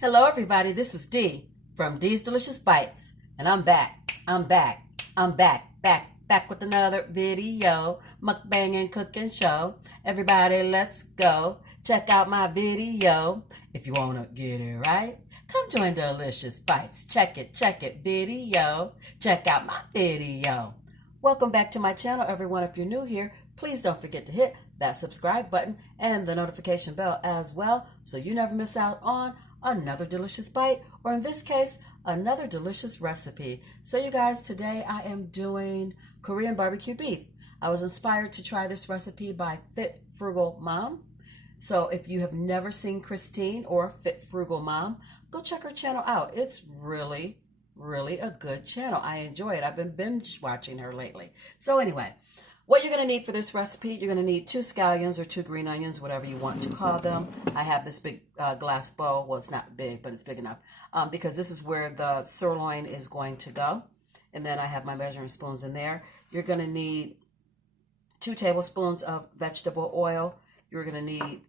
Hello everybody, this is Dee from Dee's Delicious Bites, and I'm back, back with another video, mukbang and cooking show. Everybody, let's go, check out my video. If you wanna get it right, come join Delicious Bites, check it, video, check out my video. Welcome back to my channel, everyone. If you're new here, please don't forget to hit that subscribe button and the notification bell as well, so you never miss out on another delicious bite, or in this case, another delicious recipe. So you guys, today I am doing Korean barbecue beef. I was inspired to try this recipe by Frugal Mom. So if you have never seen Christine or Frugal Mom, go check her channel out. It's really a good channel. I enjoy it. I've been binge watching her lately. So anyway, what you're going to need for this recipe, you're going to need 2 scallions or 2 green onions, whatever you want to call them. I have this big glass bowl. Well, it's not big, but it's big enough because this is where the sirloin is going to go. And then I have my measuring spoons in there. You're going to need 2 tablespoons of vegetable oil. You're going to need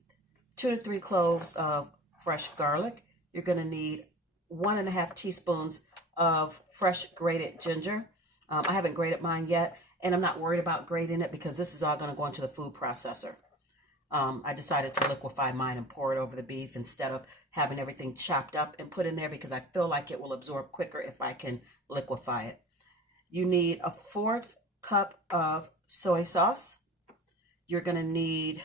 2 to 3 cloves of fresh garlic. You're going to need 1.5 teaspoons of fresh grated ginger. I haven't grated mine yet, and I'm not worried about grating it because this is all going to go into the food processor. I decided to liquefy mine and pour it over the beef instead of having everything chopped up and put in there because I feel like it will absorb quicker if I can liquefy it. You need a 1/4 cup of soy sauce. You're going to need,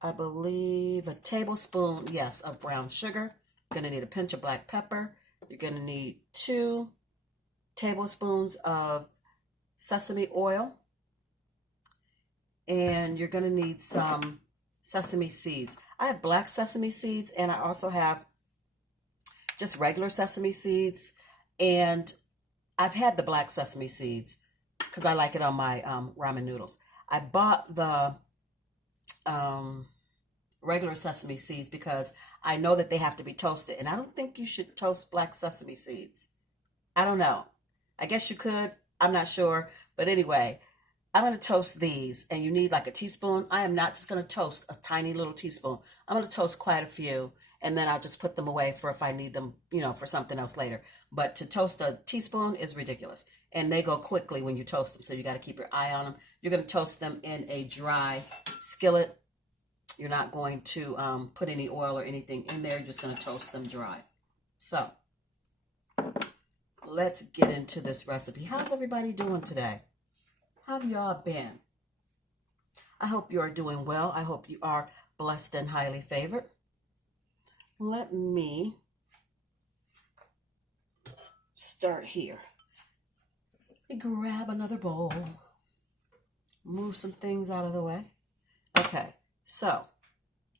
I believe, a tablespoon, yes, of brown sugar. You're going to need a pinch of black pepper. You're going to need 2 tablespoons of sesame oil, and you're going to need some sesame seeds. I have black sesame seeds, and I also have just regular sesame seeds, and I've had the black sesame seeds because I like it on my ramen noodles. I bought the regular sesame seeds because I know that they have to be toasted, and I don't think you should toast black sesame seeds. I don't know. I guess you could. I'm not sure. But anyway, I'm going to toast these, and you need like a teaspoon. I am not just going to toast a tiny little teaspoon. I'm going to toast quite a few, and then I'll just put them away for if I need them, for something else later. But to toast a teaspoon is ridiculous, and they go quickly when you toast them, so you got to keep your eye on them. You're going to toast them in a dry skillet. You're not going to put any oil or anything in there. You're just going to toast them dry. So let's get into this recipe. How's everybody doing today? How have y'all been? I hope you are doing well. I hope you are blessed and highly favored. Let me start here. Let me grab another bowl. Move some things out of the way. Okay, so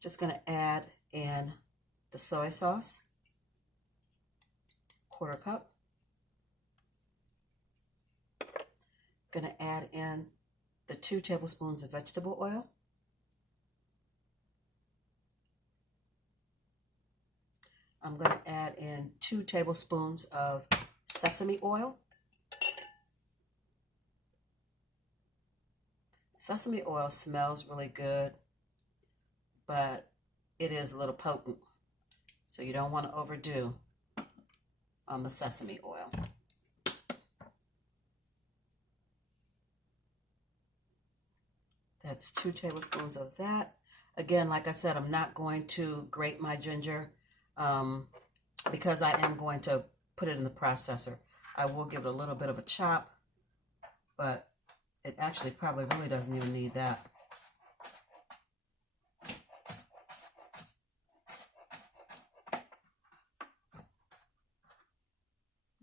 just going to add in the soy sauce, 1/4 cup. Going to add in the 2 tablespoons of vegetable oil. I'm going to add in 2 tablespoons of sesame oil. Sesame oil smells really good, but it is a little potent, so you don't want to overdo on the sesame oil. That's 2 tablespoons of that. Again, like I said, I'm not going to grate my ginger because I am going to put it in the processor. I will give it a little bit of a chop, but it actually probably really doesn't even need that.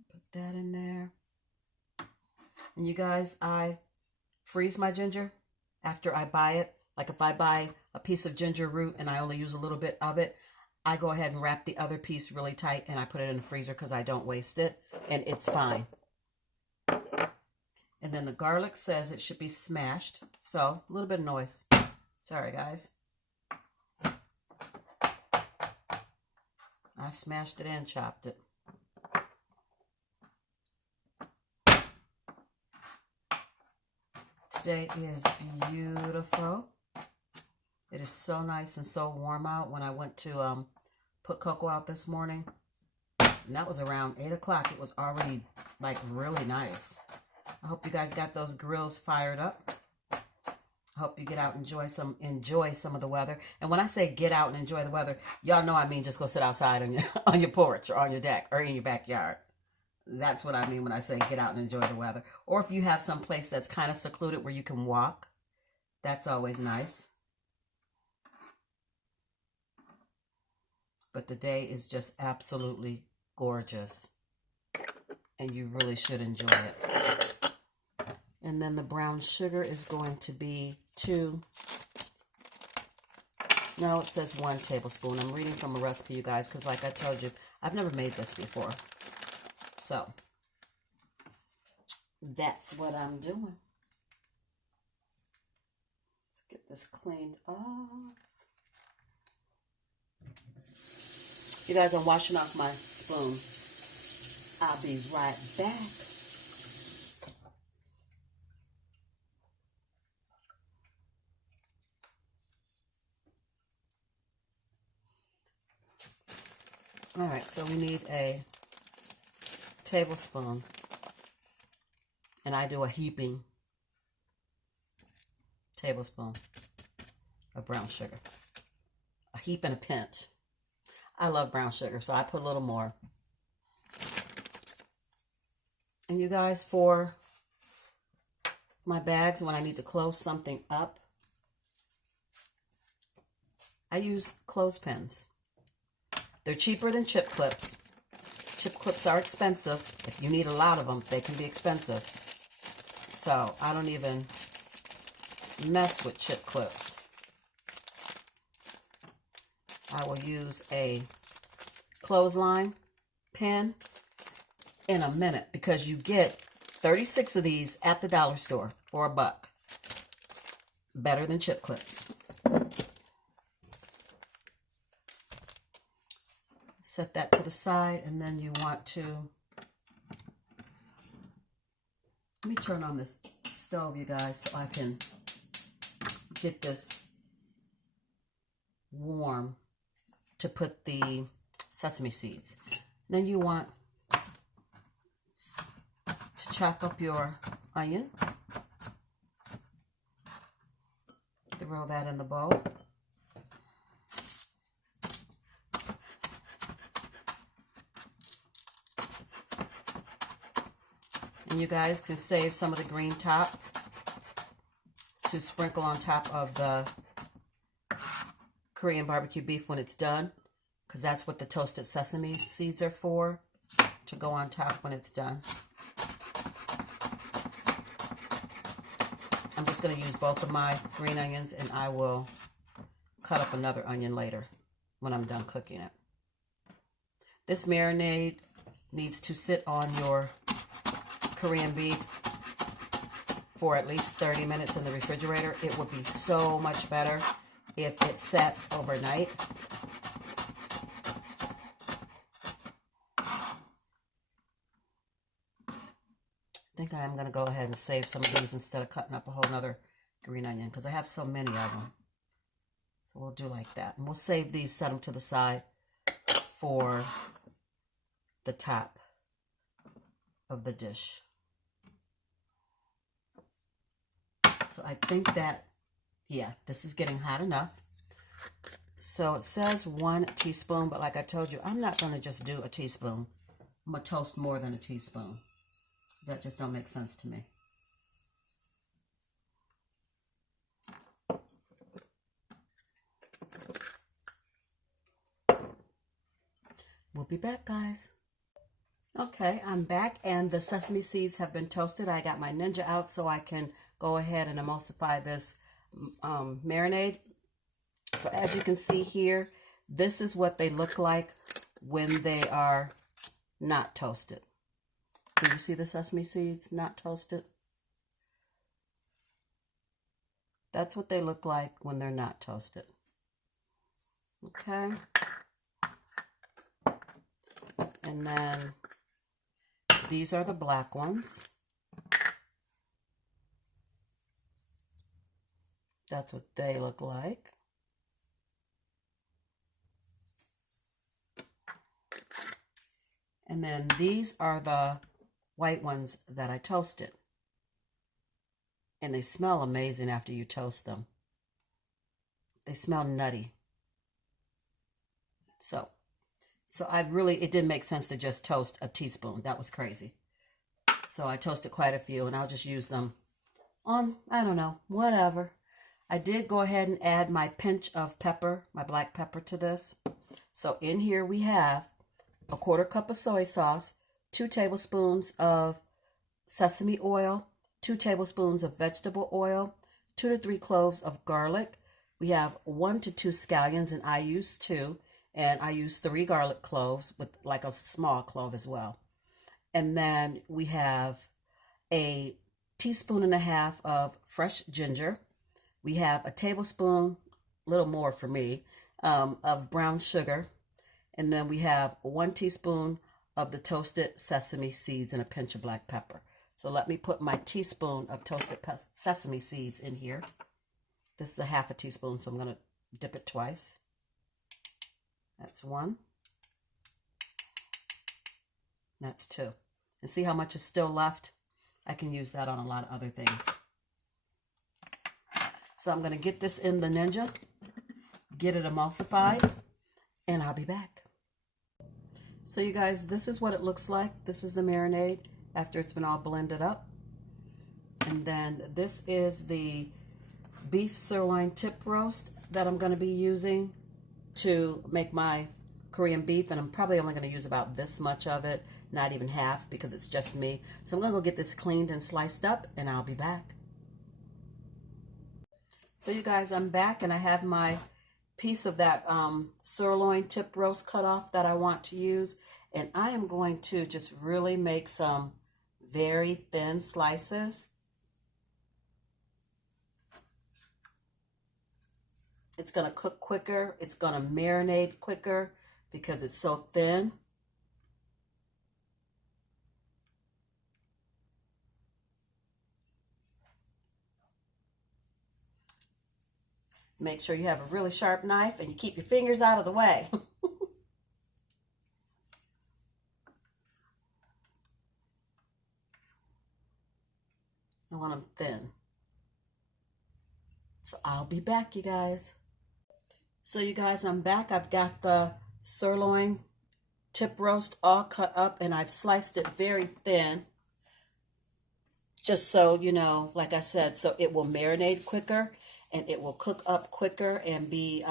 Put that in there. And you guys, I freeze my ginger after I buy it. Like if I buy a piece of ginger root and I only use a little bit of it, I go ahead and wrap the other piece really tight and I put it in the freezer because I don't waste it, and it's fine. And then the garlic says it should be smashed, so a little bit of noise. Sorry guys. I smashed it and chopped it. Today is beautiful. It is so nice and so warm out. When I went to put cocoa out this morning. And that was around 8 o'clock. It was already like really nice. I hope you guys got those grills fired up. I hope you get out and enjoy some of the weather. And when I say get out and enjoy the weather, y'all know I mean just go sit outside on your on your porch or on your deck or in your backyard. That's what I mean when I say get out and enjoy the weather. Or if you have some place that's kind of secluded where you can walk, that's always nice. But the day is just absolutely gorgeous. And you really should enjoy it. And then the brown sugar is going to be 2. No, it says 1 tablespoon. I'm reading from a recipe, you guys, because like I told you, I've never made this before. So, that's what I'm doing. Let's get this cleaned off. You guys, I'm washing off my spoon. I'll be right back. All right, so we need a tablespoon, and I do a heaping tablespoon of brown sugar. A heap and a pinch. I love brown sugar, so I put a little more. And you guys, for my bags, when I need to close something up, I use clothespins. They're cheaper than chip clips. Chip clips are expensive. If you need a lot of them, they can be expensive. So I don't even mess with chip clips. I will use a clothesline pin in a minute because you get 36 of these at the dollar store for $1. Better than chip clips. Set that to the side, and then you want to, let me turn on this stove, you guys, so I can get this warm to put the sesame seeds. Then you want to chop up your onion. Throw that in the bowl. And you guys can save some of the green top to sprinkle on top of the Korean barbecue beef when it's done, because that's what the toasted sesame seeds are for, to go on top when it's done. I'm just going to use both of my green onions, and I will cut up another onion later when I'm done cooking it. This marinade needs to sit on your Korean beef for at least 30 minutes in the refrigerator. It would be so much better if it sat overnight. I think I am going to go ahead and save some of these instead of cutting up a whole nother green onion, because I have so many of them. So we'll do like that. And we'll save these, set them to the side for the top of the dish. So I think that, yeah, this is getting hot enough. So it says 1 teaspoon, but like I told you, I'm not going to just do a teaspoon. I'm going to toast more than a teaspoon. That just don't make sense to me. We'll be back, guys. Okay, I'm back, and the sesame seeds have been toasted. I got my Ninja out so I can go ahead and emulsify this marinade. So as you can see here, this is what they look like when they are not toasted. Can you see the sesame seeds not toasted? That's what they look like when they're not toasted. Okay. And then these are the black ones. That's what they look like. And then these are the white ones that I toasted. And they smell amazing after you toast them. They smell nutty. So it didn't make sense to just toast a teaspoon. That was crazy. So I toasted quite a few, and I'll just use them on, I don't know, whatever. I did go ahead and add my pinch of pepper, my black pepper, to this. So in here we have a 1/4 cup of soy sauce, 2 tablespoons of sesame oil, 2 tablespoons of vegetable oil, 2 to 3 cloves of garlic. We have 1 to 2 scallions, and I use 2. And I use 3 garlic cloves with like a small clove as well. And then we have a 1.5 teaspoons of fresh ginger. We have a tablespoon, a little more for me, of brown sugar. And then we have 1 teaspoon of the toasted sesame seeds and a pinch of black pepper. So let me put my teaspoon of toasted sesame seeds in here. This is a 1/2 teaspoon, so I'm going to dip it twice. That's 1. That's 2. And see how much is still left? I can use that on a lot of other things. So I'm going to get this in the Ninja, get it emulsified, and I'll be back. So you guys, this is what it looks like. This is the marinade after it's been all blended up. And then this is the beef sirloin tip roast that I'm going to be using to make my Korean beef, and I'm probably only going to use about this much of it, not even half, because it's just me. So I'm going to go get this cleaned and sliced up, and I'll be back. So you guys, I'm back, and I have my piece of that sirloin tip roast cut off that I want to use, and I am going to just really make some very thin slices. It's going to cook quicker. It's going to marinate quicker because it's so thin. Make sure you have a really sharp knife and you keep your fingers out of the way. I want them thin. So I'll be back, you guys. So you guys, I'm back. I've got the sirloin tip roast all cut up, and I've sliced it very thin. Just so, you know, like I said, so it will marinate quicker and it will cook up quicker and be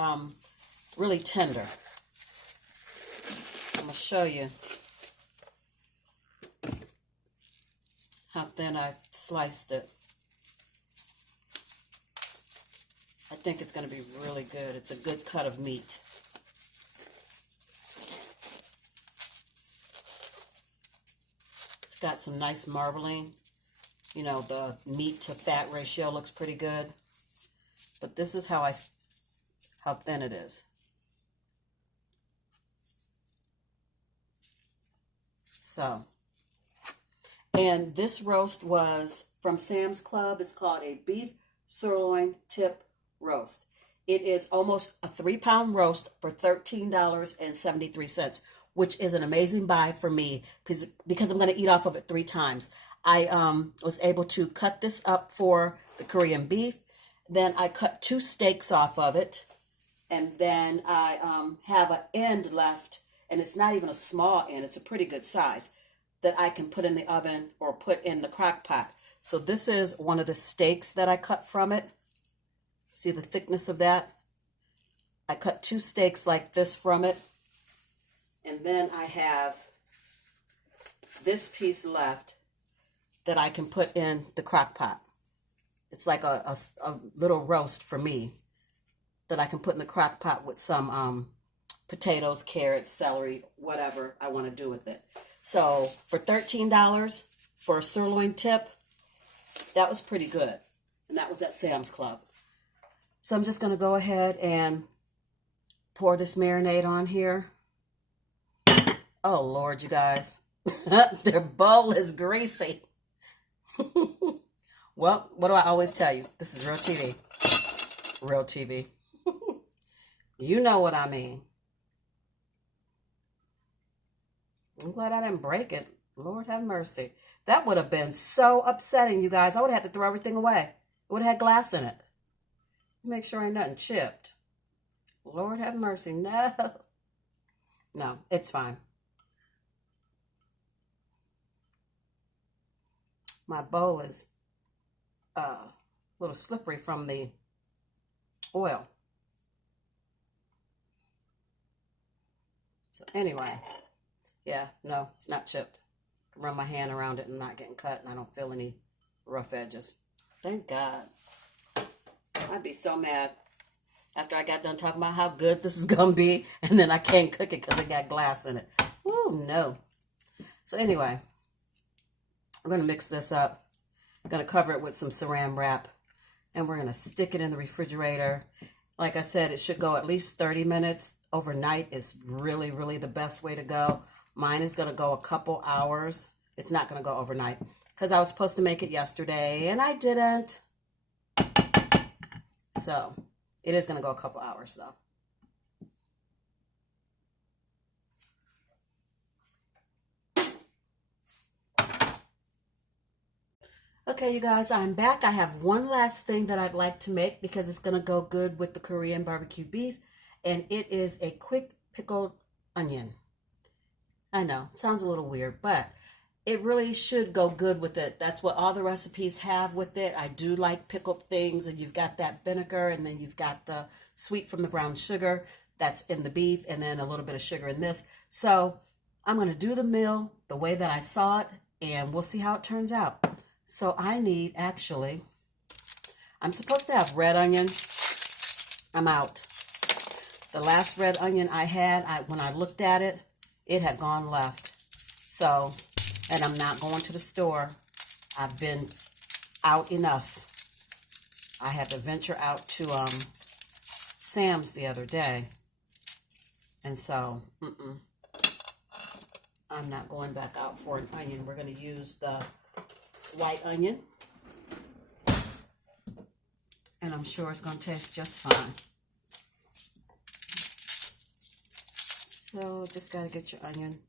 really tender. I'm going to show you how thin I've sliced it. I think it's going to be really good. It's a good cut of meat. It's got some nice marbling. You know, the meat to fat ratio looks pretty good. But this is how thin it is. So, and this roast was from Sam's Club. It's called a beef sirloin tip roast. It is almost a 3-pound roast for $13.73, which is an amazing buy for me because I'm going to eat off of it 3 times. I was able to cut this up for the Korean beef. Then I cut 2 steaks off of it. And then I have an end left, and it's not even a small end. It's a pretty good size that I can put in the oven or put in the crock pot. So this is one of the steaks that I cut from it. See the thickness of that? I cut 2 steaks like this from it. And then I have this piece left that I can put in the crock pot. It's like a little roast for me that I can put in the crock pot with some potatoes, carrots, celery, whatever I want to do with it. So for $13 for a sirloin tip, that was pretty good. And that was at Sam's Club. So I'm just going to go ahead and pour this marinade on here. Oh, Lord, you guys. Their bowl is greasy. Well, what do I always tell you? This is real TV. Real TV. You know what I mean. I'm glad I didn't break it. Lord have mercy. That would have been so upsetting, you guys. I would have had to throw everything away. It would have had glass in it. Make sure ain't nothing chipped. Lord have mercy. No. No, it's fine. My bowl is a little slippery from the oil. So anyway, yeah, no, it's not chipped. I can run my hand around it and not getting cut, and I don't feel any rough edges. Thank God. I'd be so mad after I got done talking about how good this is going to be, and then I can't cook it because it got glass in it. Ooh, no. So anyway, I'm going to mix this up. I'm going to cover it with some saran wrap, and we're going to stick it in the refrigerator. Like I said, it should go at least 30 minutes. Overnight is really, really the best way to go. Mine is going to go a couple hours. It's not going to go overnight because I was supposed to make it yesterday, and I didn't. So it is going to go a couple hours, though. Okay, you guys, I'm back. I have one last thing that I'd like to make because it's going to go good with the Korean barbecue beef, and it is a quick pickled onion. I know, it sounds a little weird, but it really should go good with it. That's what all the recipes have with it. I do like pickled things, and you've got that vinegar, and then you've got the sweet from the brown sugar that's in the beef, and then a little bit of sugar in this. So I'm going to do the meal the way that I saw it, and we'll see how it turns out. So I need, actually, I'm supposed to have red onion. I'm out. The last red onion I had, when I looked at it, it had gone left. So, and I'm not going to the store. I've been out enough. I had to venture out to Sam's the other day. And so, I'm not going back out for an onion. We're going to use the white onion, and I'm sure it's going to taste just fine. So just got to get your onion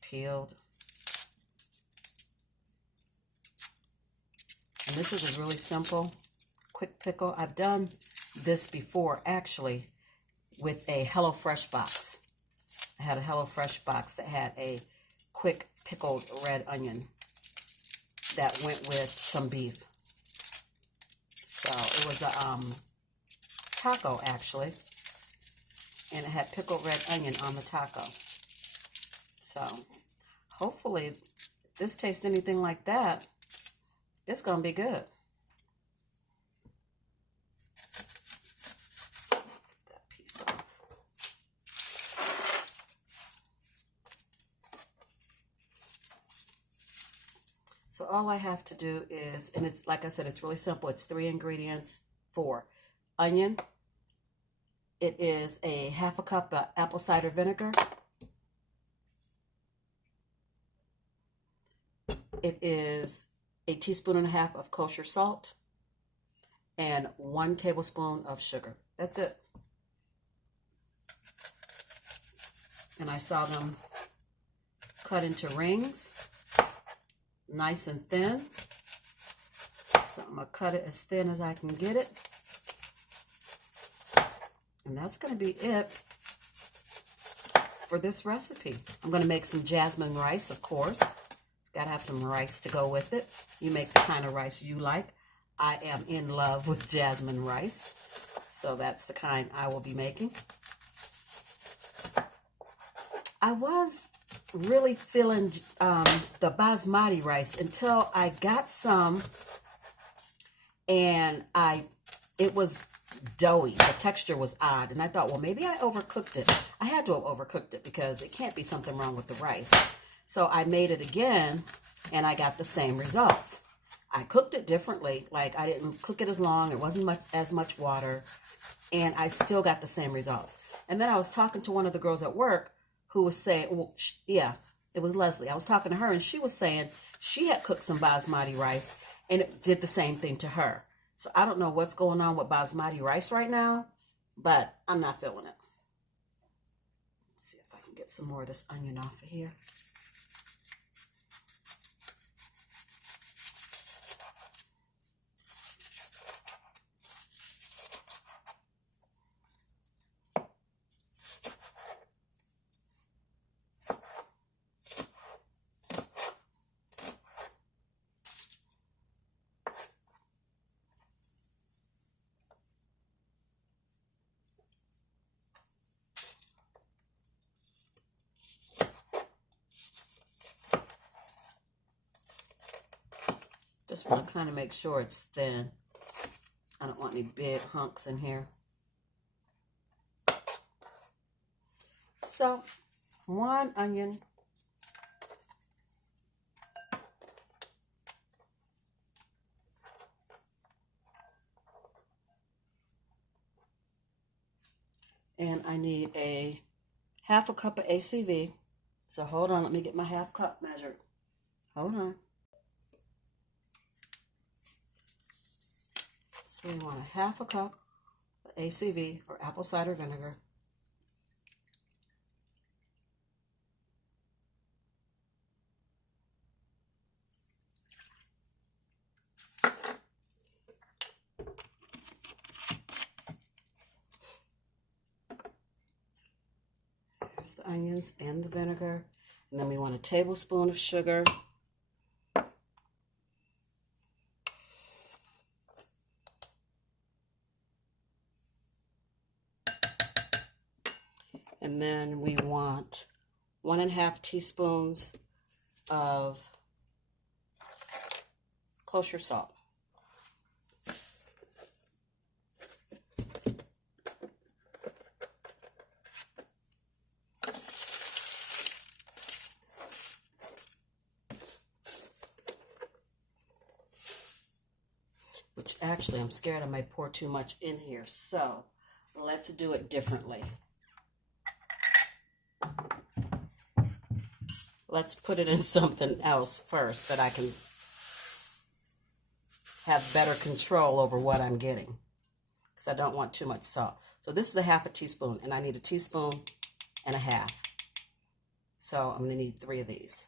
peeled. And this is a really simple, quick pickle. I've done this before, actually, with a HelloFresh box. I had a HelloFresh box that had a quick pickled red onion that went with some beef. So it was a taco, actually, and it had pickled red onion on the taco. So hopefully, if this tastes anything like that, it's gonna be good. That piece off. So all I have to do is, and it's like I said, it's really simple. It's 3 ingredients. 4 onion. It is a half a cup of apple cider vinegar. It is a teaspoon and a half of kosher salt and 1 tablespoon of sugar. That's it. And I saw them cut into rings, nice and thin. So I'm going to cut it as thin as I can get it. And that's going to be it for this recipe. I'm going to make some jasmine rice, of course. It's got to have some rice to go with it. You make the kind of rice you like. I am in love with jasmine rice. So that's the kind I will be making. I was really feeling the basmati rice until I got some, and it was doughy. The texture was odd, and I thought, well, maybe I overcooked it. I had to have overcooked it because it can't be something wrong with the rice. So I made it again, and I got the same results. I cooked it differently. Like, I didn't cook it as long. It wasn't as much water, and I still got the same results. And then I was talking to one of the girls at work who was saying, well, yeah, it was Leslie. I was talking to her, and she was saying she had cooked some basmati rice, and it did the same thing to her. So I don't know what's going on with basmati rice right now, but I'm not feeling it. Let's see if I can Get some more of this onion off of here. Just want to kind of make sure it's thin. I don't want any big hunks in here. So, 1 onion. And I need a 1/2 cup of ACV. So hold on, let me get my 1/2 cup measured. Hold on. So we want a 1/2 cup of ACV, or apple cider vinegar. There's the onions and the vinegar. And then we want a tablespoon of sugar. And then we want 1½ teaspoons of kosher salt. Which actually, I'm scared I might pour too much in here. So let's do it differently. Let's put it in something else first that I can have better control over what I'm getting, because I don't want too much salt. So this is a 1/2 teaspoon, and I need a teaspoon and a 1/2. So I'm going to need 3 of these.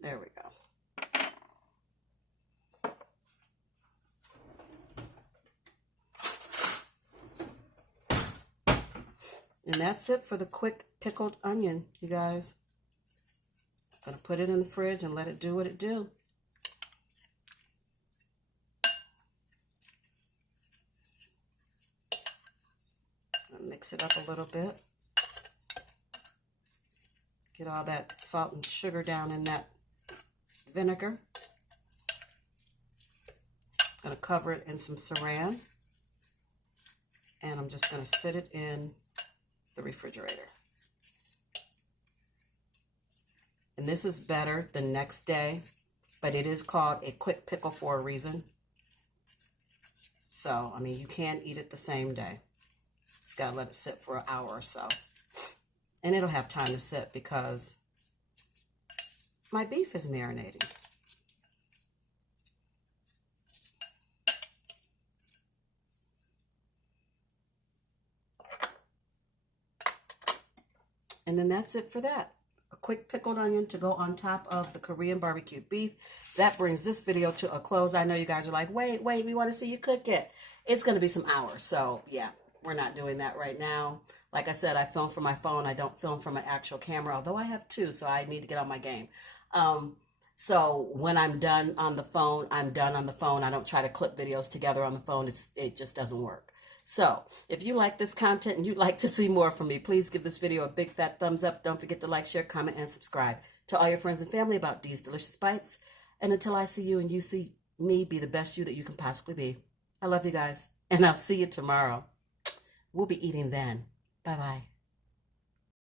There we go. And that's it for the quick pickled onion, you guys. I'm going to put it in the fridge and let it do what it do. Mix it up a little bit. Get all that salt and sugar down in that vinegar. I'm going to cover it in some saran. And I'm just going to sit it in the refrigerator. And this is better the next day, but it is called a quick pickle for a reason. So, I mean, you can eat it the same day. Just got to let it sit for an hour or so. And it'll have time to sit because my beef is marinating. And then that's it for that. A quick pickled onion to go on top of the Korean barbecue beef. That brings this video to a close. I know you guys are like, wait, we want to see you cook it. It's going to be some hours. So, yeah, we're not doing that right now. Like I said, I film from my phone. I don't film from an actual camera, although I have 2, so I need to get on my game. So when I'm done on the phone, I'm done on the phone. I don't try to clip videos together on the phone. It just doesn't work. So if you like this content and you'd like to see more from me, please give this video a big fat thumbs up. Don't forget to like, share, comment, and subscribe. To all your friends and family about these delicious bites. And until I see you and you see me, be the best you that you can possibly be. I love you guys, and I'll see you tomorrow. We'll be eating then. Bye-bye.